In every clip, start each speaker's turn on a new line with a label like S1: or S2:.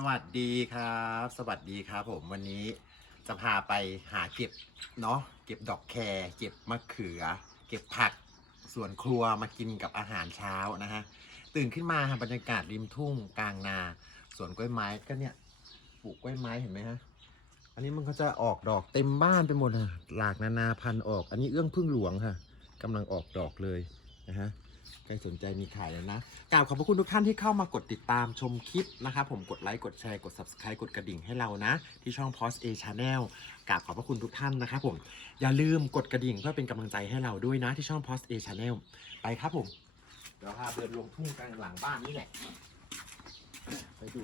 S1: สวัสดีครับ สวัสดีครับผมวันนี้จะพาไปหาเก็บเนาะเก็บดอกแครเก็บมะเขือ เก็บผักสวนครัวมากินกับอาหารเช้านะฮะตื่นขึ้นมาฮะบรรยากาศริมทุ่งกลางนาสวนกล้วยไม้ก็เนี่ยปลูกกล้วยไม้เห็นไหมฮะอันนี้มันก็จะออกดอกเต็มบ้านไปหมดเลยหลากนานาพันธุ์ออก อันนี้เอื้องพึ่งหลวงค่ะกำลังออกดอกเลยนะฮะ ใครสนใจมีขายแล้วนะกราบขอบพระคุณทุกท่านที่เข้ามากดติดตามชมคลิปนะครับผมกดไลค์กดแชร์กด subscribe กดกระดิ่งให้เรานะ ที่ช่อง Post A Channel กราบขอบพระคุณทุกท่านนะครับผมอย่าลืมกดกระดิ่งเพื่อเป็นกำลังใจให้เราด้วยนะที่ช่อง Post A Channel ไปครับผมเดี๋ยวพาเดินลงทุ่งกลางหลังบ้านนี่แหละไปดู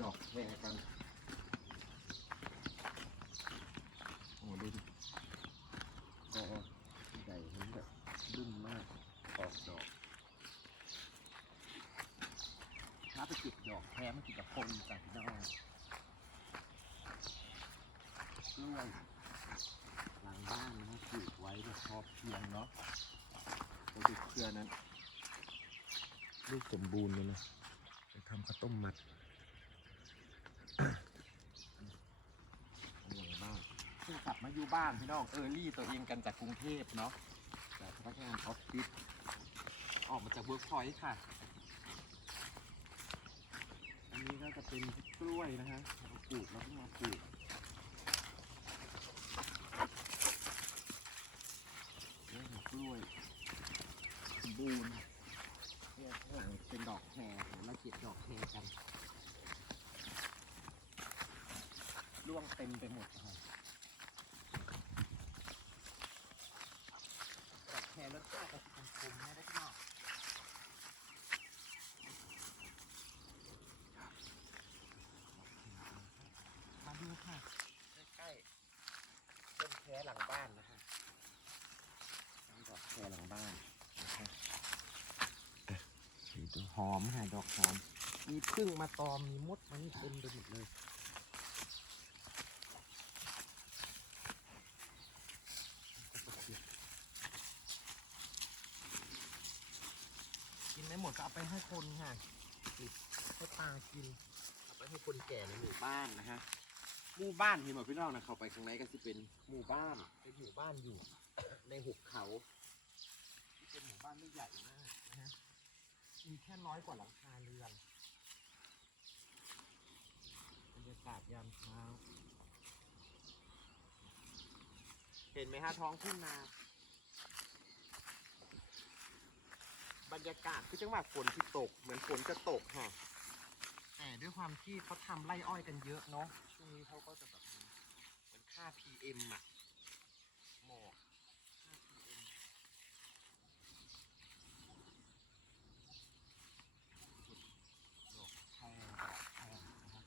S1: ดอกแครกันโอ้ดูดิกอใหญ่ทั้งแบบดุ้มมาก ออกดอก ถ้าไปเก็บดอกแพ้ มันกินกับคนกันได้กล้วยหลังบ้านนะฮะปลูกไว้แบบพอเพียงเนาะปดูกเครือนั้นลูกสมบูรณ์เลยนะไปทำข้าวต้มมัดอันหลังบ้านเพิ่งกลับมาอยู่บ้านพี่น้องเออรี่ตัวเองกันจากกรุงเทพเนาะจากพนักงานออฟฟิศออกมาจากเวิร์กพอยต์ค่ะ อันนี้ก็ จะเป็นกล้วยนะฮะเราปลูกแล้วก็มาปลูกเรื่องกล้วยสมบูรณ์เนี่ยข้างหลังเป็นดอกแครเดี๋ยวเราเก็บดอกแครกันร่วงเต็มไปหมดเลยดอกแครแล้วก็จะเป็นคมๆนะได้ก็ มาดูค่ะ ใกล้ๆต้นแคหลังบ้านนะคะนี่ดอกแคหลังบ้านนะคะอะดูห อมค่ะดอกหอม มีพึ่งมาตอม มีมดมานี่เต็มไปหมดเลย กินไม่หมดก็เอาไปให้คนค่ะให้ปลากิน เอาไปให้คนแก่ในหมู่บ้านนะฮะ หมู่บ้านที่มาพี่น้องนะเข้าไปข้างในก็จะเป็นหมู่บ้านเป็นหมู่บ้านอยู่ ในหุบเขาที่เป็นหมู่บ้านไม่ใหญ่มากนะฮะ มีแค่น้อยกว่าหลังคาเรือนบรรยากาศยามเช้า เห็นไหมฮะท้องทุ่งนา บรรยากาศคือจังหวะฝนที่ตก เหมือนฝนจะตกค่ะแต่ด้วยความที่เขาทำไร่อ้อยกันเยอะเนาะช่วงนี้เขาก็จะแบบเหมือนค่า PM อะหมอกค่า PM ดอกแครดอกแครนะครับ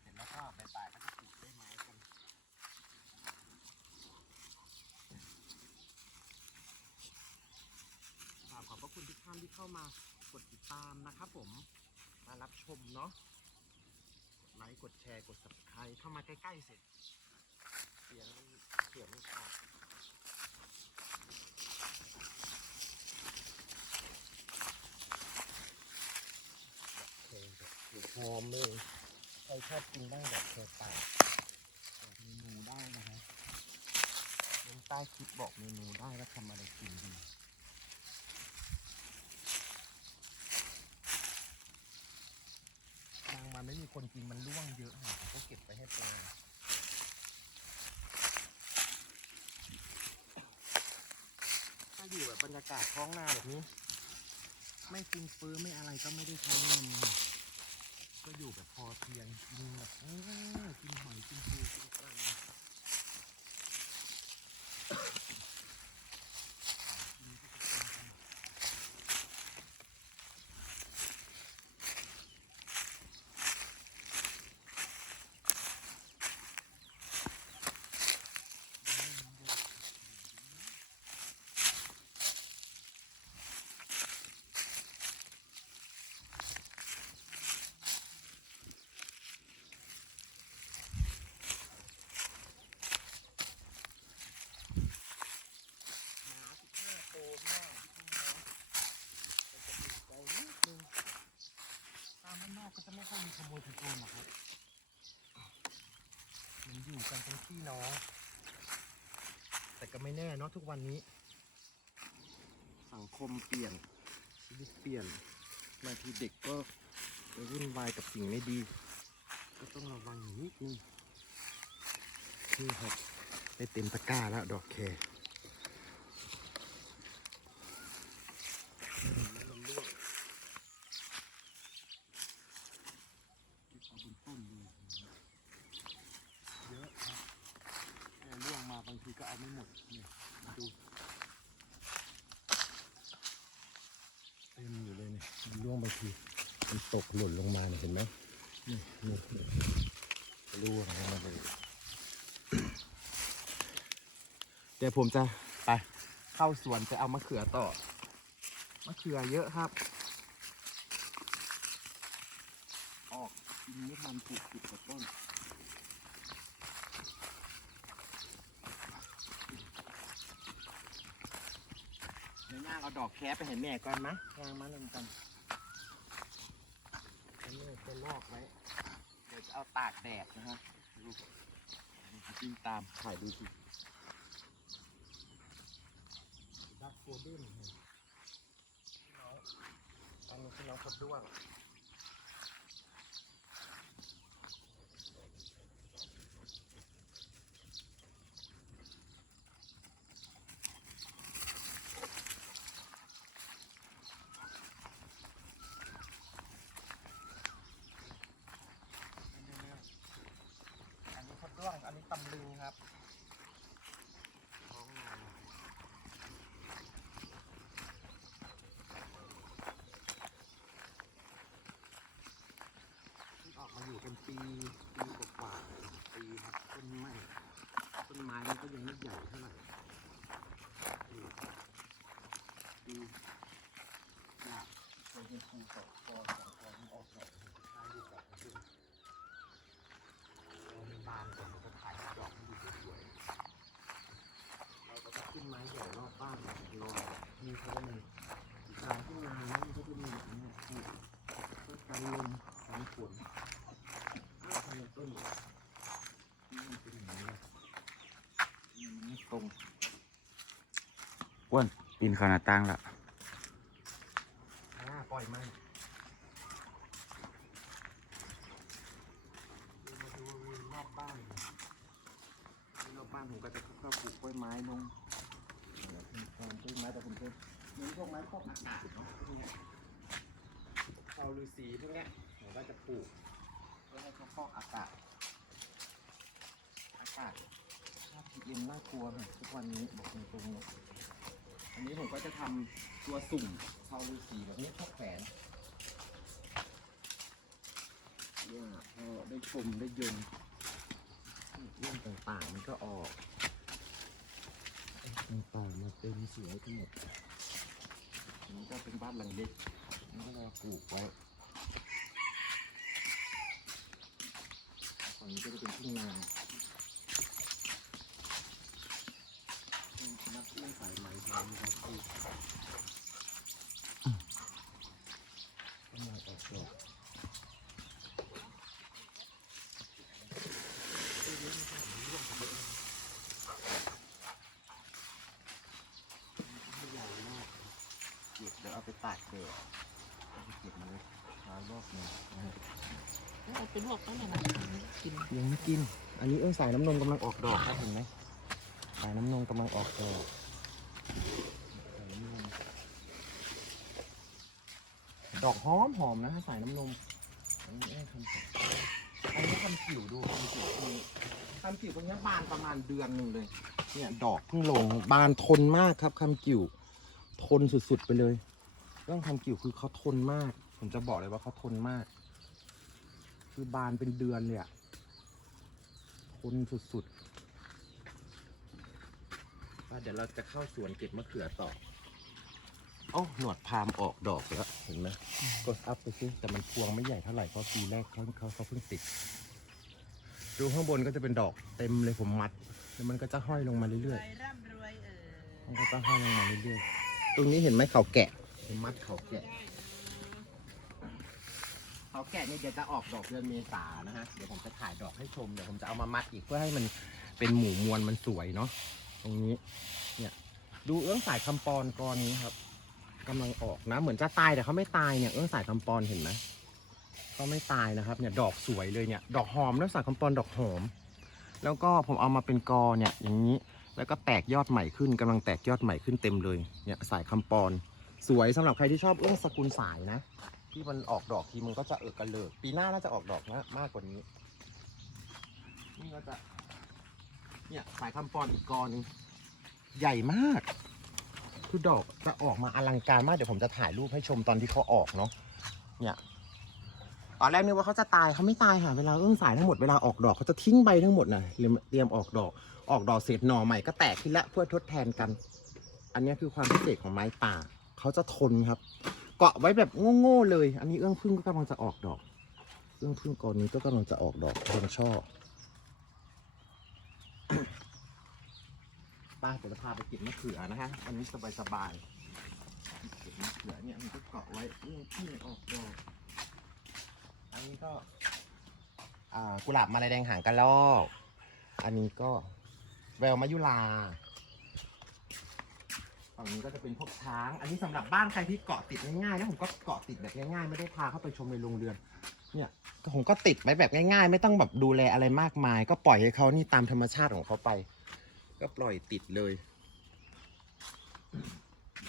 S1: เสร็จแล้วก็บ่ายๆก็จะปลูกต้นไม้กัน กราบขอบพระคุณทุกท่านที่เข้ามากดติดตามนะครับผม มารับชมเนาะ กดไลค์ กดแชร์ กด subscribe เข้ามาใกล้ๆเสร็จเสียงมันเสียงมันขาดโอเคแบบหอมเลยใครชอบกินบ้างแบบแครป่าบอกเมนูได้นะฮะลงใต้คลิปบอกเมนูได้ว่าทำอะไรกินดี บางมันไม่มี คนกินมันร่วงเยอะหน่อยผมก็เก็บไปให้ปลาถ้าอยู่แบบบรรยากาศท้องนาแบบนี้ ไม่กินฟื้อไม่อะไรก็ไม่ได้ใช้เงินก็อยู่แบบพอเพียงกินแบบกินหอยกินปูกินปลา ค่อโอมครับมันอยู่กันเป็นพี่น้องแต่ก็ไม่แน่เนาะทุกวันนี้ สังคมเปลี่ยนชีวิตเปลี่ยนบางทีเด็กก็ไปวุ่นวายกับสิ่งไม่ดี ก็ต้องระวังนิดนึงนี่ครับได้เต็มตะกร้าแล้วดอกแคร์มันร่วงเก็บเอาบนต้นเลยเยอะครับแค่ร่วงมาบางทีก็เอาไม่หมดนี่ดูเต็มอยู่เลยเนี่ยมันร่วงบางที มันตกหล่นลงมาเห็นไหมนี่นี่ร่วงลงมาเลยเดี๋ยวผมจะไปเข้าสวนไปเอามะเขือต่อ มะเขือเยอะครับ ออกนี้มันปลูกติดกับต้นเดี๋ยวย่างเอาดอกแคไปเห็นแม่ก่อนมะย่างมาเริ่มกัน ลอกไว้ เดี๋ยวจะเอาตากแดดนะฮะดูกินตามถ่ายดูสิดักโกลเด้นเห็นพี่น้องอันนี้คือน้องพดด้วงอันนี้พดด้วง อันนี้ตำลึงครับท้องนา เพิ่งออกมาอยู่เปีปีกว่าๆปีครับต้นไม้ต้นไม้มันก็ยังไม่ใหญ่เท่าไหร่ดูดูหน้าตัวเป็นภูสองกอสองกอมันออกดอกถ่ายรูปแบบนี้เราเป็นบานก่อนเราก็ถ่ายดอกให้ดูสวยๆเราก็จะขึ้นไม้ใหญ่รอบบ้านแบบรอมีเขาเลยหลังที่นานะมันก็จะมีแบบนี้ปลูกเพื่อกันลมกันฝน อ้าวทำไมต้นนี่มันเป็นอย่างนี้ล่ะมันไม่ตรง
S2: อ้วน ปีนเขาหน้าต่างละ
S1: อ่าปล่อยมันดูมาดูวิวรอบบ้านวิวรอบบ้านผมก็จะค่อยๆปลูกกล้วยไม้ลงเดี๋ยวผมทำต้นไม้แต่ผมจะเน้นพวกไม้พวกอากาศเนาะพวกเนี้ยเอาฤาษีพวกเนี้ยผมก็จะปลูกเพื่อให้เขาฟอกอากาศ อากาศค่าพีเอ็มน่ากลัวหน่อยทุกวันนี้บอกตรงๆเลยอั นนี้ผมก็จะทำตัวสุ่มชาวฤาษีแบบนี้ชอบแขวนเนี่ยพอได้ชมได้ยนต์เรื่องต่างๆมันก็ออกต่างๆมาเต็มสวยทั้งหมดอันนี้ก็เป็นบ้านหลังเล็กอันนี้ก็เราปลูกไว้ฝั่งนี้ก็จะเป็นทุ่งนา มัดเรื่องสายไหมพร้อมครับที่กำลังออกดอกไม่ใหญ่มาก เก็บเดี๋ยวเอาไปตากแดดเอาไปเก็บมาเลยร้ายรอบหนึง
S3: เอาไปลวกแล้วเนี่ยนะกิน
S1: ยังไม่กิน อันนี้เอ้ยสายน้ำนมกำลังออกดอกครับเห็นไหมสายน้ำนมกำลังออกดอก ดอกหอมหอมนะฮะสายน้ำนมอันนี้เอ้ยทำอันนี้ทำกิ่วดูทำกิ่วคือทำกิ่วตรงนี้บานประมาณเดือนหนึ่งเลย เนี่ย ดอกเพิ่งลงบานทนมากครับคำกิ่วทนสุดๆไปเลยเรื่องคำกิ่วคือเขาทนมาก ผมจะบอกเลยว่าเขาทนมาก คือบานเป็นเดือนเลยอะทนสุดๆ ว่าเดี๋ยวเราจะเข้าสวนเก็บมะเขือต่อโอ้าหนวดพามออกดอกแล้วเห็นไหมกดอัพไปซิแต่มันพวงไม่ใหญ่เท่าไหร่เพราะปีแรกเขาเขาเขาเพิ่งติด ดูข้างบนก็จะเป็นดอกเต็มเลยผมมัด แล้วมันก็จะห้อยลงมาเรื่อย
S3: ร่ำรวยเออ
S1: ๆมันก็จะห้อยลงมาเรื่อยๆตรงนี้เห็นไหมเขาแกะผมมัดเขาแกะเขาแกะเนี่ยเดี๋ยวจะออกดอกเดือนเมษานะฮะ เดี๋ยวผมจะถ่ายดอกให้ชม เดี๋ยวผมจะเอามามัดอีกเพื่อให้มันเป็นหมู่มวลมันสวยเนาะ ตรงนี้ เนี่ย ดูเอื้องสายคำปอนกรนี้ครับกำลังออกนะ เหมือนจะตายแต่เขาไม่ตายเนี่ยเอื้องสายคำปอนเห็นไหมเขาไม่ตายนะครับ เนี่ยดอกสวยเลยเนี่ย ดอกหอมแล้วสายคำปอนดอกหอม แล้วก็ผมเอามาเป็นกอเนี่ย อย่างนี้ แล้วก็แตกยอดใหม่ขึ้นกำลังแตกยอดใหม่ขึ้นเต็มเลย เนี่ยสายคำปอน สวยสำหรับใครที่ชอบเอื้องสกุลสายนะ ที่มันออกดอกทีมันก็จะเออกกระเลิกปีหน้าน่าจะออกดอกนะมากกว่านี้ นี่ก็จะ เนี่ยสายคำปอนอีกกอหนึงใหญ่มาก คือดอกจะออกมาอลังการมาก เดี๋ยวผมจะถ่ายรูปให้ชมตอนที่เขาออกเนาะเนี่ยตอนแรกนึกว่าเขาจะตายเขาไม่ตายค่ะเวลาเอื้องสายทั้งหมดเวลาออกดอกเขาจะทิ้งใบทั้งหมดนะเตรียมเตรียมออกดอกออกดอกเสร็จหน่อใหม่ก็แตกขึ้นล้วเพื่อทดแทนกัน อันนี้คือความพิเศษของไม้ป่าเขาจะทนครับ เกาะไว้แบบโง่ๆเลย อันนี้เอื้องพึ่งก็กำลังจะออกดอก เอื้องพึ่งกอนนี้ก็กำลังจะออกดอกเพียงช่อ ป้าเดี๋ยวจะพาไปกินมะเขือนะฮะอันนี้สบายๆเก็บมะเขือเนี่ยมันก็เกาะไว้อื้องพึ่งออกดอกอันนี้ก็อ่ากุหลาบมาลายแดงหางกระรอกอันนี้ก็แววมายุลาฝั่งนี้ก็จะเป็นพวกช้าง อันนี้สำหรับบ้านใครที่เกาะติดง่ายๆนะผมก็เกาะติดแบบง่ายๆ ไม่ได้พาเข้าไปชมในโรงเรือน เนี่ยผมก็ติดไว้แบบง่าย ๆ ไม่ต้องแบบดูแลอะไรมากมาย ก็ปล่อยให้เขานี่ตามธรรมชาติของเขาไป ก็ปล่อยติดเลย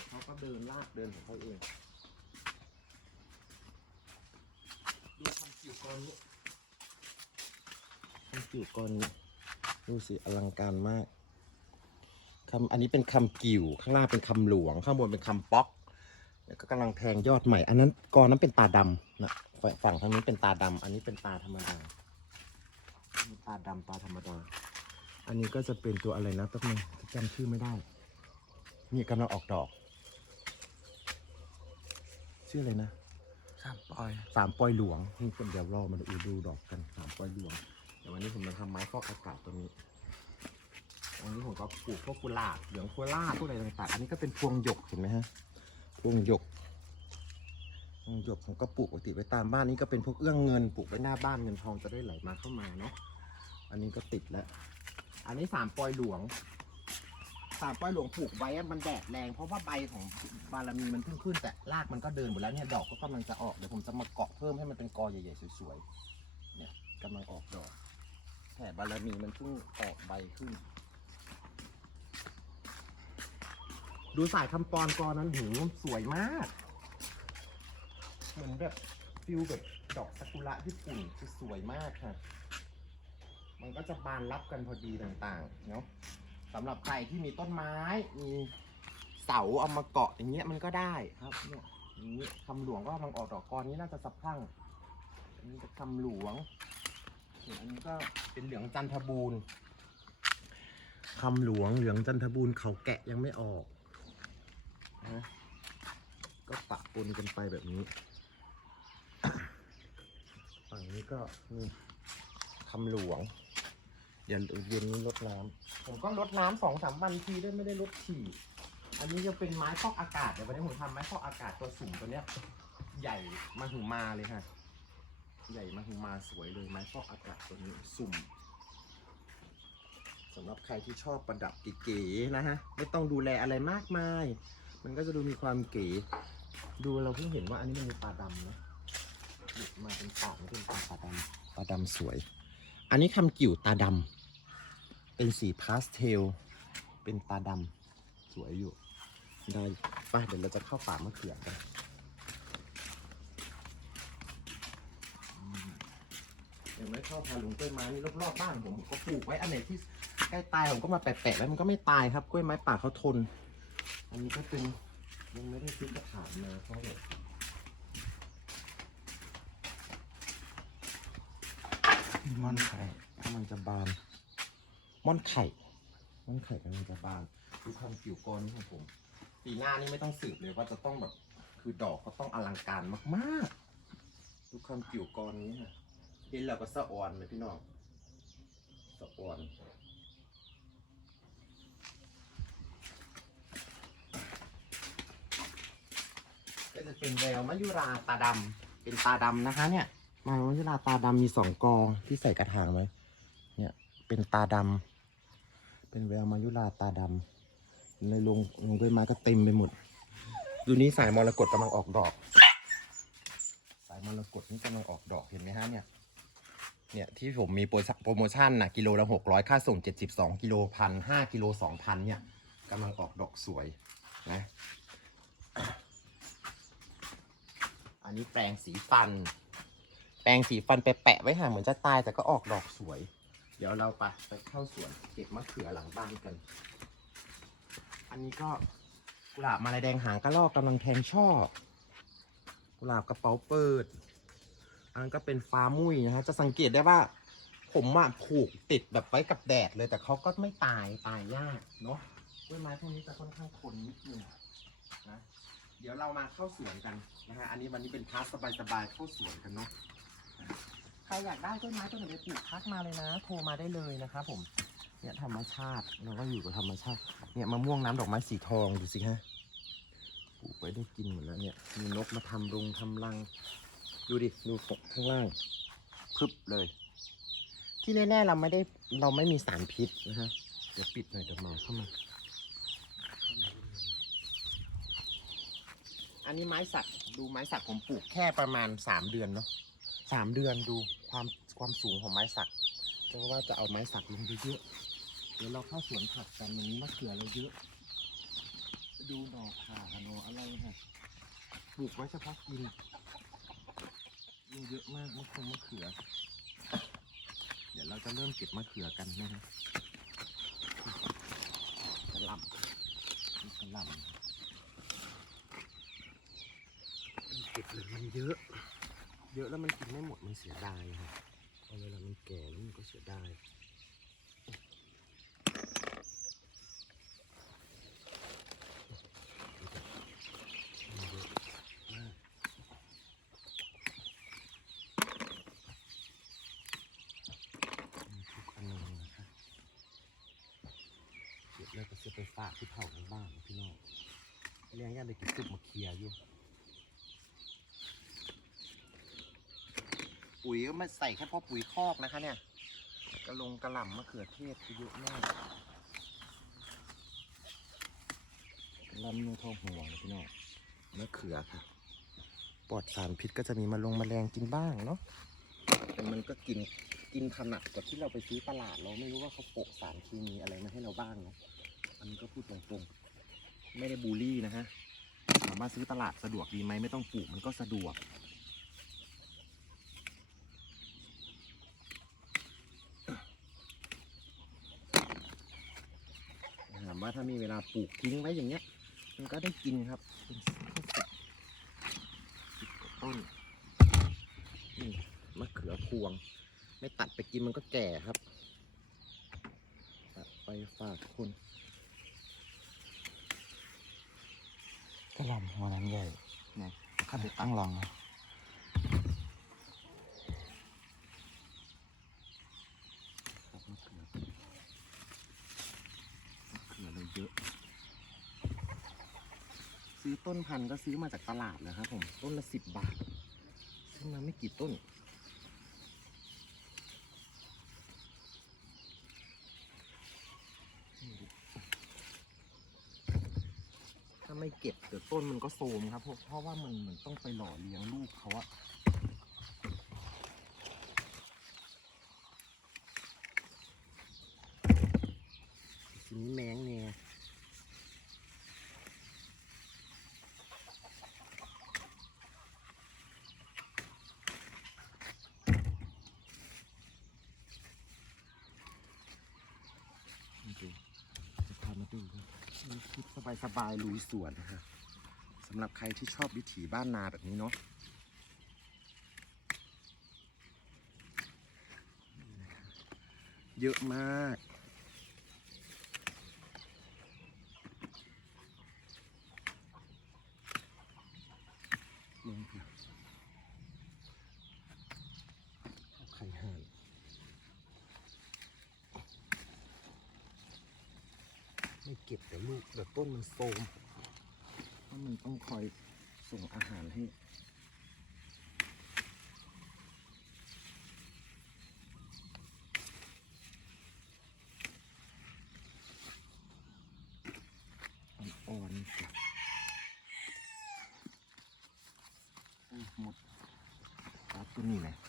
S1: เขาก็เดินลากเดินของเขาเองดูคำจิ๋วกรนี้คำจิ๋วกรนี้ดูสิอลังการมากคำอันนี้เป็นคำกิ่วข้างล่างเป็นคำหลวง ข้างบนเป็นคำป๊อกแล้วก็กำลังแทงยอดใหม่ อันนั้นกอนั้นเป็นตาดำนะ ฝั่งฝั่งทางนี้เป็นตาดำอันนี้เป็นตาธรรมดาอันนี้ตาดำตาธรรมดา อันนี้ก็จะเป็นตัวอะไรนะแป๊บนึงจำชื่อไม่ได้ นี่กำลังออกดอก ชื่ออะไรนะ
S2: สามปอย
S1: สามปอยหลวงนี่คนเดี๋ยวรอมาดูดูดอกกันสามปอยหลวงเดี๋ยววันนี้ผมจะทำไม้ฟอกอากาศตัวนี้อันนี้ผมก็ปลูกพวกกุหลาบเหลืองโคล่าพวกอะไรต่างๆอันนี้ก็เป็นพวงหยกเห็นไหมฮะพวงหยกพวง หยกผมก็ปลูกปกติไว้ตามบ้านนี้ก็เป็นพวกเอื้องเงินปลูกไว้หน้าบ้านเงินทองจะได้ไหลมาเข้ามาเนาะอันนี้ก็ติดแล้ว อันนี้สามปอยหลวงสามปอยหลวงปลูกไว้มันแดดแรงเพราะว่าใบของบารมีมันเพิ่งขึ้นแต่รากมันก็เดินหมดแล้วเนี่ยดอกก็กำลังจะออกเดี๋ยวผมจะมาเกาะเพิ่มให้มันเป็นกอใหญ่ๆสวยๆเนี่ยกำลังออกดอกแผ่บารมีมันเพิ่งออกใบขึ้น ดูสายคำปอนกอนั้นหูสวยมาก เหมือนแบบฟิลแบบดอกซากุระญี่ปุ่นคือสวยมากค่ะ มันก็จะบานรับกันพอดีต่างๆ เนาะสำหรับใครที่มีต้นไม้มีเสาเอามาเกาะอย่างเงี้ยมันก็ได้ครับเนี่ยอย่างนี้คำหลวงก็กำลังออกดอกกอนนี้น่าจะสะพรั่งอันนี้จะคำหลวงอันนี้ก็เป็นเหลืองจันทบูรณ์คำหลวงเหลืองจันทบูรณ์เขาแกะยังไม่ออกนะก็ปะปนกันไปแบบนี้ ฝั่งนี้ก็นี่คำหลวง เดี๋ยวเย็นนี้ลดน้ำผมก็ลดน้ำสองสามวันทีด้วยไม่ได้ลดถี่ อันนี้จะเป็นไม้ฟอกอากาศเดี๋ยววันนี้ผมทำไม้ฟอกอากาศตัวสูงตัวเนี้ย ใหญ่มาหือมาเลยค่ะใหญ่มาหือมาสวยเลยไม้ฟอกอากาศตัวนี้สุ่มสำหรับใครที่ชอบประดับเก๋ๆนะฮะ ไม่ต้องดูแลอะไรมากมาย มันก็จะดูมีความเก๋ ดูเราเพิ่งเห็นว่าอันนี้มันมีตาดำนะหลุด มาเป็นปากเป็นตาตาดำตาดำสวย อันนี้คำกิ่วตาดำเป็นสีพาสเทล เป็นตาดำสวยอยู่ ได้ไปเดี๋ยวเราจะเข้าป่ามะเขือกันอืมเห็นไหมชอบพาลุงกล้วยไม้นี่รอบๆบ้านผมก็ปลูกไว้อันไหนที่ใกล้ตายผมก็มาแปะๆไว้มันก็ไม่ตายครับกล้วยไม้ป่าเขาทน อันนี้ก็เป็นยังไม่ได้ซื้อกระถางมาเขาเลย ม่อนไข่กำลังจะบานม่อนไข่ม่อนไข่กำลังจะบานดูความกิ่วก้อนนี้ของผม ปีหน้านี่ไม่ต้องสืบเลยว่าจะต้องแบบ คือดอกก็ต้องอลังการมากๆ ดูความกิ่วก้อนนี้ฮะเห็นแล้วก็สะอ่อนเลยพี่น้องสะอ่อนก็จะเป็นแววมะยุราตาดำเป็นตาดำนะคะเนี่ย มาวันที่ลาตาดำมีสองกองที่ใส่กระถางไว้เนี่ยเป็นตาดำเป็นแววมายุราตาดำในลงลงด้วยไม้ก็เต็มไปหมด ดูนี้สายมรกตกำลังออกดอก สายมรกตนี่กำลังออกดอกเห็นไหมฮะเนี่ยเนี่ยที่ผมมีโปรโปรโมชั่นนะกิโลละหกร้อยค่าส่งเจ็ดสิบสองกิโลพันห้ากิโลสองพันเนี่ยกำลังออกดอกสวยนะ อันนี้แปรงสีฟัน แปรงสีฟันไปแปะไว้ห่างเหมือนจะตายแต่ก็ออกดอกสวย เดี๋ยวเราไปไปเข้าสวนเก็บมะเขือหลังบ้านกัน อันนี้ก็กุหลาบมาลายแดงหางกระรอกกำลังแทงช่อ กุหลาบกระเป๋าเปิด อันนั้นก็เป็นฟ้ามุ้ยนะฮะ จะสังเกตได้ว่า ผมอะผูกติดแบบไว้กับแดดเลยแต่เขาก็ไม่ตายตายยากเนาะกล้วยไม้พวกนี้จะค่อนข้างทนนิดนึงนะ เดี๋ยวเรามาเข้าสวนกันนะฮะ อันนี้วันนี้เป็นพาร์ทสบายๆเข้าสวนกันเนาะ ใครอยากได้ต้นไม้ต้นไหนไปปลูกทักมาเลยนะ โทรมาได้เลยนะครับผมเนี่ยธรรมชาติเราก็อยู่กับธรรมชาติ เนี่ยมะม่วงน้ำดอกไม้สีทองดูสิฮะปลูกไว้ได้กินหมดแล้วเนี่ยมีนกมาทำรงทำรัง ดูดิดูข้างล่างพึบเลย ที่แน่ๆเราไม่ได้เราไม่มีสารพิษนะฮะเดี๋ยวปิดหน่อยเดี๋ยวมาเข้ามาอันนี้ไม้สักดูไม้สักผมปลูกแค่ประมาณสามเดือนเนาะ สามเดือนดูความความสูงของไม้สักเพราะว่าจะเอาไม้สักลงเยอะๆเดี๋ยวเราเข้าสวนผักกันวันนี้มะเขือเราเยอะ ดูดอกข่าหนอะไรฮะปลูกไว้เฉพาะกินเยอะมากมะเขือมะเขือ เดี๋ยวเราจะเริ่มเก็บมะเขือกันนะฮะกระลำกระลำเก็บเลยมันเยอะ เยอะแล้วมันกินไม่หมดมันเสียดายครับพอเวลามันแก่แล้วมันก็เสียดายทุกอันเลยนะครับเก็บแล้วก็จะไปฝากที่เผาในบ้านพี่น้องเลี้ยงย่าไปกินซุปมาเคลียอยู่ ปุ๋ยก็ไม่ใส่แค่พอปุ๋ยคอกนะคะ เนี่ยกระลงกระหล่ำมะเขือเทศเยอะมากลำเนื้อทองหัวนะพี่น้องมะเขือค่ะปลอดสารพิษก็จะมีมาลงแมลงกินบ้างเนาะแต่มันก็กินกินถนัดกว่าที่เราไปซื้อตลาดเราไม่รู้ว่าเขาโปะสารเคมีอะไรมาให้เราบ้างเนาะอันนี้ก็พูดตรงๆ ไม่ได้บูลลี่นะฮะถามว่าซื้อตลาดสะดวกดีไหมไม่ต้องปลูกมันก็สะดวกามว่าถ้ามีเวลาปลูกทิ้งไว้อย่างเงี้ย มันก็ได้กินครับเป็นสิบสิบกว่าต้นนี่มะเขือพวง ไม่ตัดไปกินมันก็แก่ครับตัดไปฝากคน
S2: กระหล่ำหัวนั้นใหญ่
S1: นะ
S2: ข้าไปตั้งลองนะ
S1: ครับมะเขือมะเขือ เยอะ ซื้อต้นพันธุ์ก็ซื้อมาจากตลาดนะครับผม ต้นละสิบบาท ซื้อมาไม่กี่ต้น ถ้าไม่เก็บเดี๋ยวต้นมันก็โทรมครับ เพราะว่ามันเหมือนต้องไปหล่อเลี้ยงลูกเขาอะทีนี้แมงเนี่ยดูจะพามาดูครับมีายสบายลุยสวนนะครับสำหรับใครที่ชอบวิถีบ้านนาแบบนี้เนาะเยอะมาก ต้นมันโทมเพราะมันต้องคอยส่งอาหารให้ อ่อนหมดครับตัวนี้เลย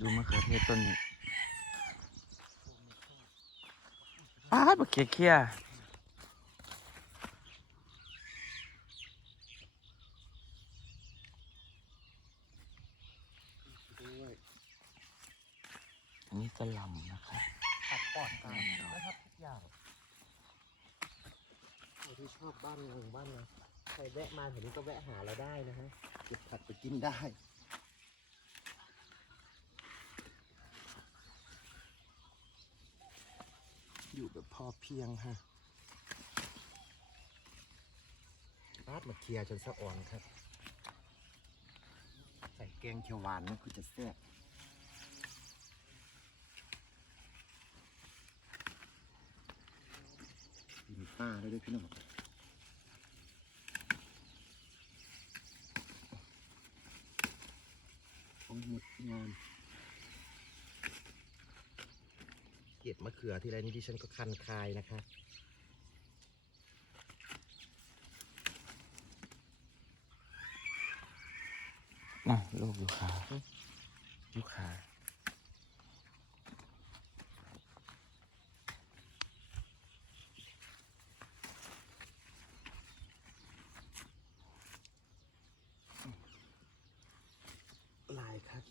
S2: ดูมะเขือเทศต้นนี้ป้าดมะเขือเคี้ยอันนี้กระหลำนะครับ
S1: ผักปลอดสารนะครับทุกอย่างใครที่ชอบบ้านเมืองบ้านนะใครแวะมาแถวนี้ก็แวะหาเราได้นะฮะเก็บผักไปกินได้ อยู่แบบพอเพียงฮะราดมาเคลียจนสะอ่อนครับ ใส่แกงเขียวหวานนี่คือจะแซ่บกินป้าได้ด้วยพี่น้องโอ้ยหมดงาน เก็บมะเขือทีไรนี่ดิฉันก็คันคายนะคะ
S2: น่ะลูกยูคายูคา
S1: ลายครับ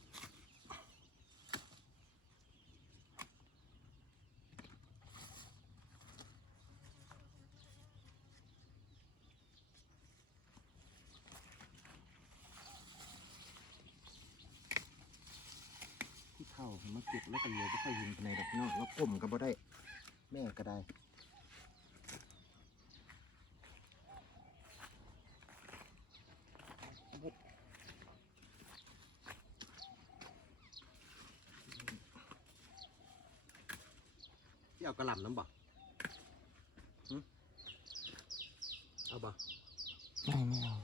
S1: ที่เท่าผมมาเก็บแล้วก็เหลือที่ค่อยยิงไปในดอ กนอกแล้วกลมก็บ่ได้ แม่ก็ได้ที่เอากระหล่ำน้ำบ่หึเอาบ่
S2: ไม่ไม่เอา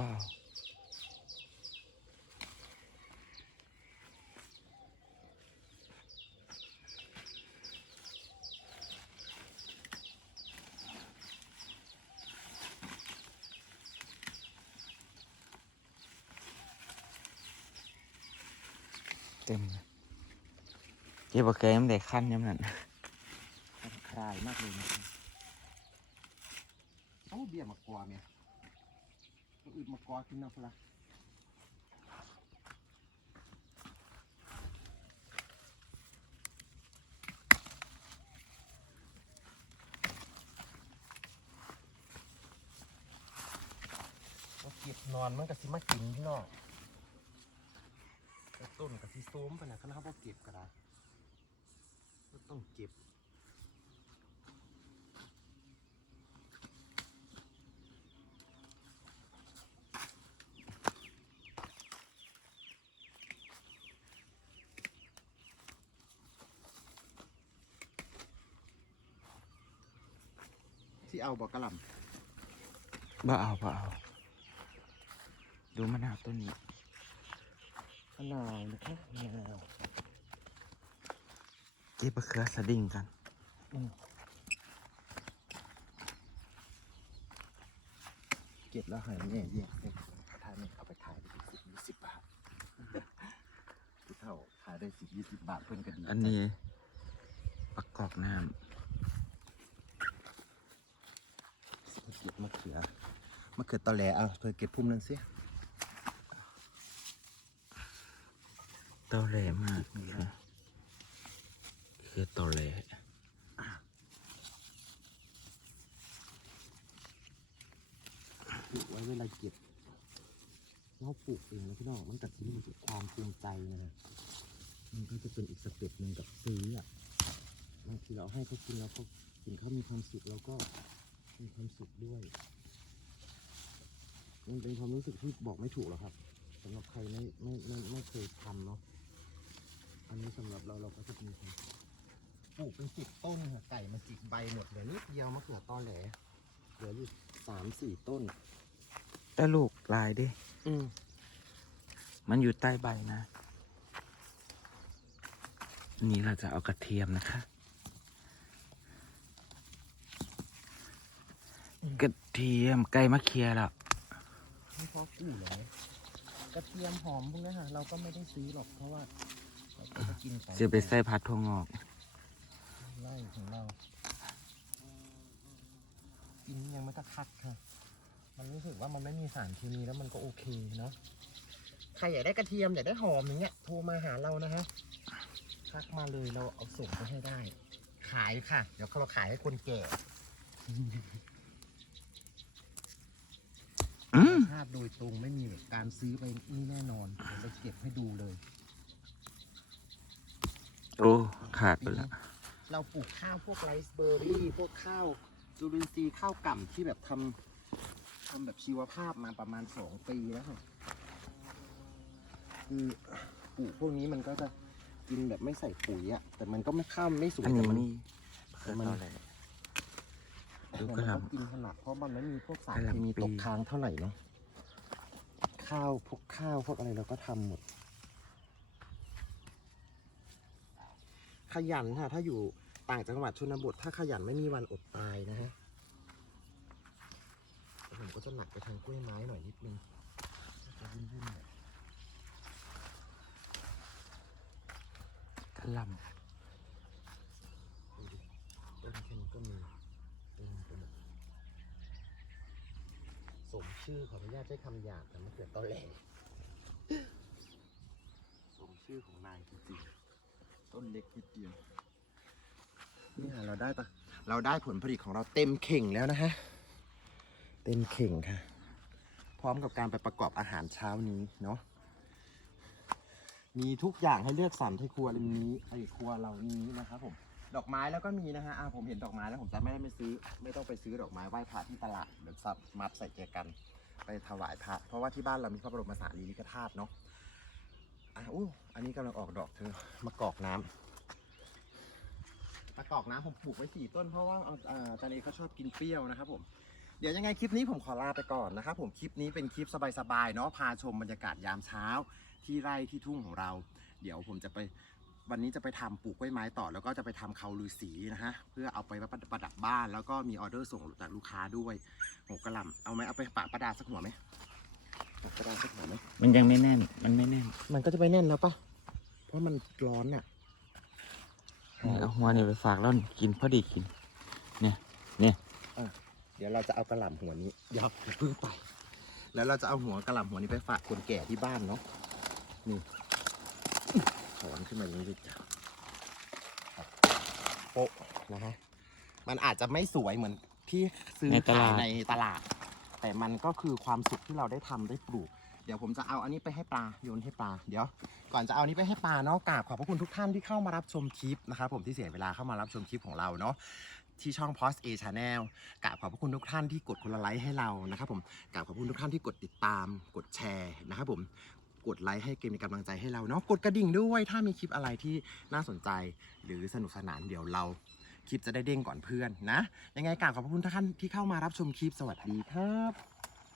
S2: บ้า เต็มเลยเก็บบักเกมนได้ขั้นยังนั่น
S1: คลายมากเลยนะครับเอ้าเบี้ยมากอเนี่ยอื่นมากอกินน้ำพละเราเก็บนอนมันกับสิมากินพี่น้องต้นกับสิโซมไปนะคณะเขาบอกเก็บก็ได้ ต้องเก็บ ที่เอาบอกกระหล่ำ
S2: บ้าเอาบ้าเอาดูมะนาวต้นนี้
S1: มะนาวนะครับมะนาว
S2: เก็บมะเขือสดิ้งกัน
S1: เก็บแล้วหายแย่แยกเลยถ่ายไม่เอาไปขายได้สิบยี่สิบบาทผู้เท่าขายได้สิบยี่สิบบาทเพิ่นก็ดี
S2: อันนี้ประกอบน้
S1: เก็บมะเขือมะเขือตอแหลเอาเพื่อเก็บพุ่มนั้นสิ
S2: ต้าแหลมากค่ะ คือต้าแหล
S1: ปลูกไว้เวลาเก็บเราปลูกเองนะพี่น้องมันกัดที่มีความภูมิใจนะฮะมันก็จะเป็นอีกสเต็ปหนึ่งกับซื้ออะบางทีเราให้เขากินแล้วเขากินเขามีความสุขเราก็มีความสุขด้วย มันเป็นความรู้สึกที่บอกไม่ถูกหรอกครับสำหรับใครไม่ไม่ไม่ไม่เคยทำเนาะอันนี้สำหรับเราเราก็จะมีความสุข ปลูกเป็นสิบต้นค่ะไก่มาจิกใบหมดเหลือนิดเดียวมะเขือตอแหลเหลืออยู่สามสี่ต้น
S2: แต่ลูกลายดิ
S1: อืม
S2: มันอยู่ใต้ใบนะอันนี้เราจะเอากระเทียมนะคะ กระเทียมไก่มะเขียแล้ว
S1: ไม่พอกู้เลยกระเทียมหอมพวกนี้ค่ะเราก็ไม่ได้ซื้อหรอกเพราะว่าเราก็จะกินของ
S2: จะไปใส่พัดทวงอก
S1: ไร่ของเรากินยังไม่ตะคัดค่ะ มันรู้สึกว่ามันไม่มีสารเคมีแล้วมันก็โอเคเนาะ ใครอยากได้กระเทียมอยากได้หอมอย่างเงี้ย โทรมาหาเรานะฮะทักมาเลยเราเอาส่งไปให้ได้ ขายค่ะ เดี๋ยวเราขายให้คนแก่
S2: อืม
S1: ชาติโดยตรงไม่มีแบบการซื้อไปนี่แน่นอนเดี๋ยวจะเก็บให้ดูเลย
S2: โอ้ ขาดไปแล้ว
S1: เราปลูกข้าวพวกไรซ์เบอร์รี่ พวกข้าวจูรินทรีย์ข้าวกล่ำที่แบบทำทำแบบชีวภาพมาประมาณสองปีแล้วค่ะคือปลูกพวกนี้มันก็จะกินแบบไม่ใส่ปุ๋ยอะแต่มันก็ไม่ข้ามไม่สวย
S2: อันนี้
S1: แต่มัน
S2: นี่
S1: แต่มัน
S2: อะไร ดู
S1: แต่
S2: กระ
S1: มัน
S2: หล่ำ
S1: ก็กินขนาดเพราะมันไม่มีพวกสาร
S2: กระหล่ำ
S1: เคมี
S2: ปลี
S1: ตกค้างเท่าไหร่เนาะข้าวพวกข้าวพวกอะไรเราก็ทำหมด ขยันค่ะถ้าอยู่ต่างจังหวัดชนบท ถ้าขยันไม่มีวันอดตายนะฮะแต่ผมก็จะหนักไปทางกล้วยไม้หน่อยนิดนึงจะวุ่นๆหน่อย
S2: กระหล
S1: ดูดิต้นแค่นี้ก็มีเต็มไปหมดสมชื่อขออนุญาตใช้คำหยาบแต่ไม่เกิดตอแหลสมชื่อของนายจริงๆ ต้นเล็กนิดเดียวนี่ค่ะเราได้ปะเราได้ผลผลิตของเราเต็มเข่งแล้วนะฮะ เต็มเข่งค่ะ พร้อมกับการไปประกอบอาหารเช้านี้เนาะ มีทุกอย่างให้เลือกสรรให้ครัวริมนี้ไอ้ครัวเรานี้นะครับผม ดอกไม้แล้วก็มีนะฮะอ่าผมเห็นดอกไม้แล้วผมจะไม่ได้ไม่ซื้อ ไม่ต้องไปซื้อดอกไม้ไหว้พระที่ตลาดเดี๋ยวซับมัดใส่แจกัน ไปถวายพระ เพราะว่าที่บ้านเรามีพระบรมสารีริกธาตุเนาะ อะอู้อันนี้กำลังออกดอกเธอมะกอกน้ำมะกอกน้ำผมปลูกไว้สี่ต้นเพราะว่าเอาอ่าอาจารย์เอกเขาชอบกินเปรี้ยวนะครับผมเดี๋ยวยังไงคลิปนี้ผมขอลาไปก่อนนะครับผมคลิปนี้เป็นคลิปสบายๆเนาะพาชมบรรยากาศยามเช้า ที่ไร่ที่ทุ่งของเรา เดี๋ยวผมจะไปวันนี้จะไปทำปลูกกล้วยไม้ต่อ แล้วก็จะไปทำเขาลือสีนะฮะเพื่อเอาไปประดับบ้าน แล้วก็มีออเดอร์ส่งจากลูกค้าด้วยหกกระหลำเอาไหมเอาไปปะประดาสักหัวไหม ปะประดาสักหัวไหมำ
S2: มันยังไม่แน่น มันไม่แน่น
S1: มันก็จะไม่แน่นแล้วปะเพราะมันร้อนเนี่ย
S2: นี่เอาหัวเนี่ยไปฝากแล้วกินพอดีกิน
S1: เดี๋ยวเราจะเอากระหล่ำหัวนี้เดี๋ยวอย่าเพิ่งไป แล้วเราจะเอาหัวกระหล่ำหัวนี้ไปฝากคนแก่ที่บ้านเนาะนี่ถอนขึ้นมาอย่างนี้ดิจ้ะโป๊ะนะฮะมันอาจจะไม่สวยเหมือนที่ซื้อ
S2: ในต
S1: ขา
S2: ลายด
S1: ในตลาด แต่มันก็คือความสุขที่เราได้ทำได้ปลูก เดี๋ยวผมจะเอาอันนี้ไปให้ปลาโยนให้ปลาเดี๋ยว ก่อนจะเอาอันนี้ไปให้ปลาเนาะกราบขอบพระคุณทุกท่านที่เข้ามารับชมคลิปนะครับผมที่เสียเวลาเข้ามารับชมคลิปของเราเนาะที่ช่อง Post A Channel กราบขอบพระคุณทุกท่านที่กดคนละไลค์ให้เรานะครับผมกราบขอบคุณทุกท่านที่กดติดตาม กดแชร์นะครับผมกดไลค์ให้เกมมีกำลังใจให้เราเนาะกดกระดิ่งด้วยถ้ามีคลิปอะไรที่น่าสนใจ หรือสนุกสนานเดี๋ยวเรา คลิปจะได้เด้งก่อนเพื่อนนะ ยังไงกราวขอบพระคุณทุกท่านที่เข้ามารับชมคลิปสวัสดีครับ